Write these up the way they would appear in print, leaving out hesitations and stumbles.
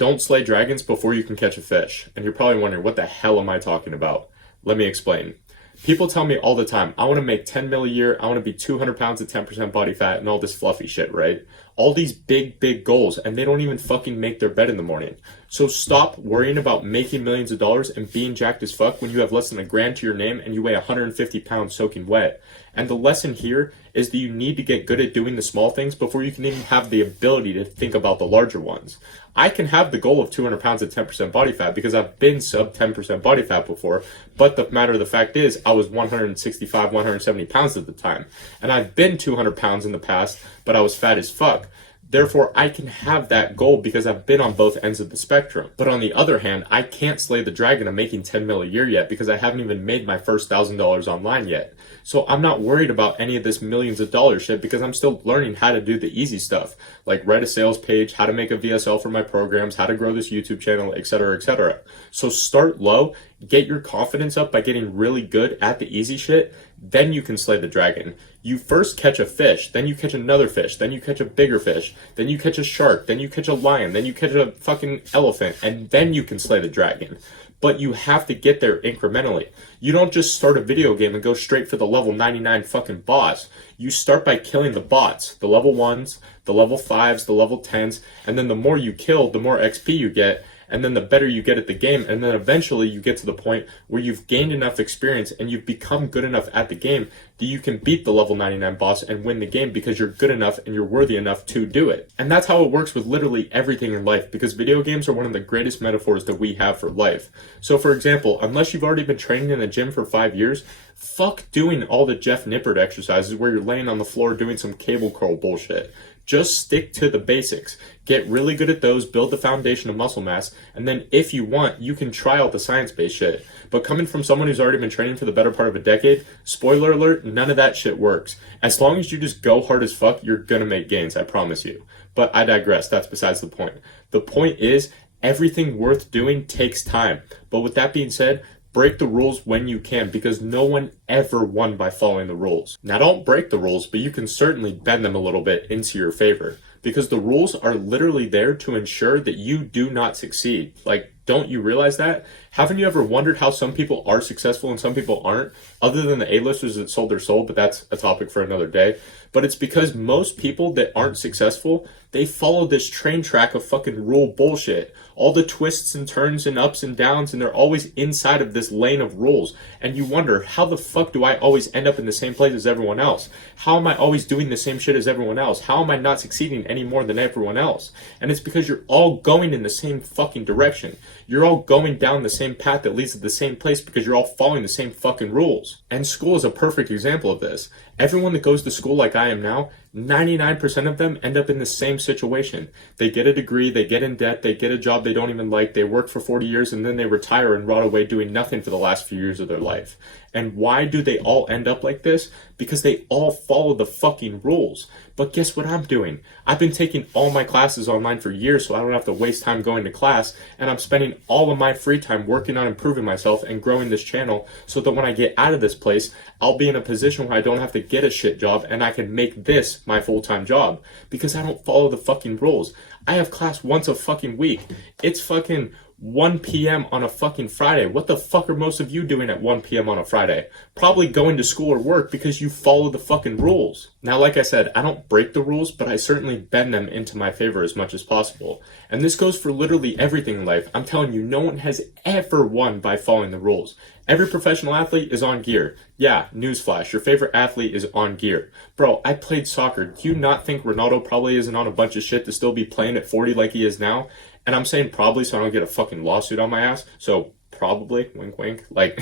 Don't slay dragons before you can catch a fish. And you're probably wondering, what the hell am I talking about? Let me explain. People tell me all the time, I want to make 10 mil a year, I want to be 200 pounds at 10% body fat and all this fluffy shit, right? All these big goals, and they don't even fucking make their bed in the morning. So stop worrying about making millions of dollars and being jacked as fuck when you have less than $1,000 to your name and you weigh 150 pounds soaking wet. And the lesson here is that you need to get good at doing the small things before you can even have the ability to think about the larger ones. I can have the goal of 200 pounds at 10% body fat because I've been sub 10% body fat before, but the matter of the fact is I was 165, 170 pounds at the time. And I've been 200 pounds in the past, but I was fat as fuck. Therefore, I can have that goal because I've been on both ends of the spectrum. But on the other hand, I can't slay the dragon of making 10 mil a year yet because I haven't even made my first $1,000 online yet. So I'm not worried about any of this millions of dollars shit because I'm still learning how to do the easy stuff, like write a sales page, how to make a VSL for my programs, how to grow this YouTube channel, etc., etc. So start low, get your confidence up by getting really good at the easy shit, then you can slay the dragon. You first catch a fish, then you catch another fish, then you catch a bigger fish, then you catch a shark, then you catch a lion, then you catch a fucking elephant, and then you can slay the dragon. But you have to get there incrementally. You don't just start a video game and go straight for the level 99 fucking boss. You start by killing the bots, the level 1s, the level 5s, the level 10s, and then the more you kill, the more XP you get, and then the better you get at the game, and then eventually you get to the point where you've gained enough experience and you've become good enough at the game that you can beat the level 99 boss and win the game because you're good enough and you're worthy enough to do it. And that's how it works with literally everything in life, because video games are one of the greatest metaphors that we have for life. So for example, unless you've already been training in the gym for 5 years, fuck doing all the Jeff Nippert exercises where you're laying on the floor doing some cable curl bullshit. Just stick to the basics. Get really good at those, build the foundation of muscle mass, and then if you want, you can try out the science-based shit. But coming from someone who's already been training for the better part of a decade, spoiler alert, none of that shit works. As long as you just go hard as fuck, you're gonna make gains, I promise you. But I digress, that's besides the point. The point is, everything worth doing takes time. But with that being said, break the rules when you can, because no one ever won by following the rules. Now don't break the rules, but you can certainly bend them a little bit into your favor, because the rules are literally there to ensure that you do not succeed. Like, don't you realize that? Haven't you ever wondered how some people are successful and some people aren't, other than the A-listers that sold their soul, but that's a topic for another day. But it's because most people that aren't successful, they follow this train track of fucking rule bullshit. All the twists and turns and ups and downs, and they're always inside of this lane of rules. And you wonder, how the fuck do I always end up in the same place as everyone else? How am I always doing the same shit as everyone else? How am I not succeeding any more than everyone else? And it's because you're all going in the same fucking direction. You're all going down the same path that leads to the same place because you're all following the same fucking rules. And school is a perfect example of this. Everyone that goes to school like I am now, 99% of them end up in the same situation. They get a degree, they get in debt, they get a job they don't even like, they work for 40 years, and then they retire and rot away doing nothing for the last few years of their life. And why do they all end up like this? Because they all follow the fucking rules. But guess what I'm doing? I've been taking all my classes online for years so I don't have to waste time going to class, and I'm spending all of my free time working on improving myself and growing this channel so that when I get out of this place, I'll be in a position where I don't have to get a shit job and I can make this my full-time job because I don't follow the fucking rules. I have class once a fucking week. It's fucking 1 p.m. on a fucking Friday. What the fuck are most of you doing at 1 p.m. on a Friday? Probably going to school or work because you follow the fucking rules. Now, like I said, I don't break the rules, but I certainly bend them into my favor as much as possible. And this goes for literally everything in life. I'm telling you, no one has ever won by following the rules. Every professional athlete is on gear. Yeah, newsflash, your favorite athlete is on gear. Bro, I played soccer. Do you not think Ronaldo probably isn't on a bunch of shit to still be playing at 40 like he is now? And I'm saying probably so I don't get a fucking lawsuit on my ass. So probably, wink wink, like,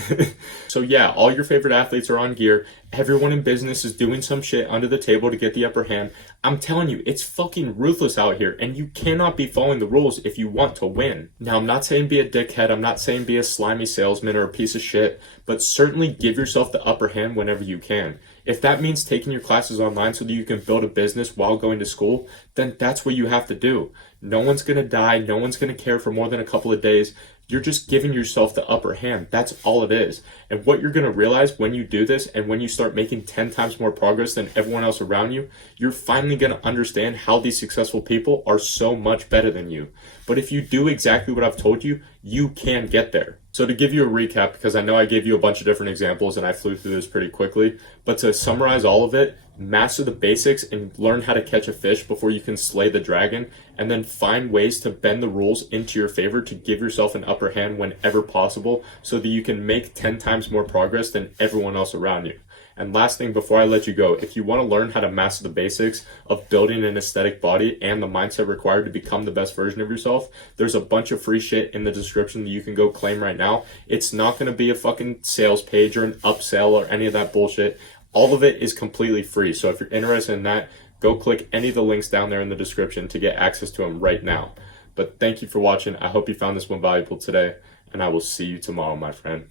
so yeah, all your favorite athletes are on gear. Everyone in business is doing some shit under the table to get the upper hand. I'm telling you, it's fucking ruthless out here, and you cannot be following the rules if you want to win. Now, I'm not saying be a dickhead, I'm not saying be a slimy salesman or a piece of shit, but certainly give yourself the upper hand whenever you can. If that means taking your classes online so that you can build a business while going to school, then that's what you have to do. No one's gonna die. No one's gonna care for more than a couple of days. You're just giving yourself the upper hand. That's all it is. And what you're gonna realize when you do this and when you start making 10 times more progress than everyone else around you, you're finally gonna understand how these successful people are so much better than you. But if you do exactly what I've told you, you can get there. So to give you a recap, because I know I gave you a bunch of different examples and I flew through this pretty quickly, but to summarize all of it, master the basics and learn how to catch a fish before you can slay the dragon, and then find ways to bend the rules into your favor to give yourself an upper hand whenever possible so that you can make 10 times more progress than everyone else around you. And last thing before I let you go, if you want to learn how to master the basics of building an aesthetic body and the mindset required to become the best version of yourself, there's a bunch of free shit in the description that you can go claim right now. It's not going to be a fucking sales page or an upsell or any of that bullshit. All of it is completely free. So if you're interested in that, go click any of the links down there in the description to get access to them right now. But thank you for watching. I hope you found this one valuable today, and I will see you tomorrow, my friend.